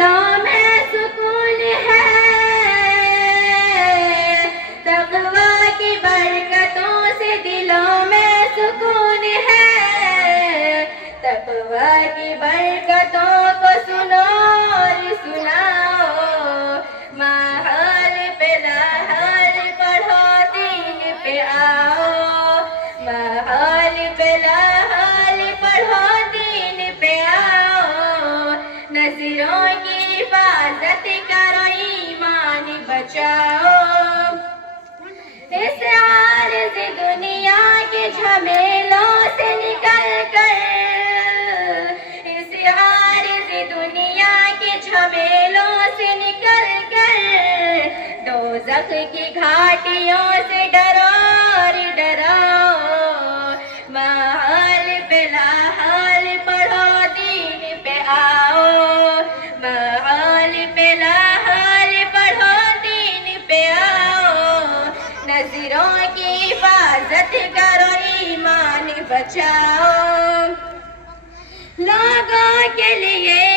दिलों में सुकून है, तक़वा की बरकतों से दिलों में सुकून है। तक़वा की बरकतों को सुनो और सुनाओ, माहौल पे लाहौल पढ़ो, दीन पे आओ। माहौल पे लाहौल पढ़ो, दीन पे आओ। नज़रों की हिफाजत करो, ईमान बचाओ। इस आर्ज़ दुनिया के झमेलों से निकल कर, इस आर्ज़ दुनिया के झमेलों से निकल कर, दोज़ख की घाटियों से डरो और डराओ। माहौल पे लाहौल पढ़ो, दीन पे आओ। माहौल पे लाहौल पढ़ो, दीन पे आओ। नज़रों की हिफाजत करो, ईमान बचाओ। लोगों के लिए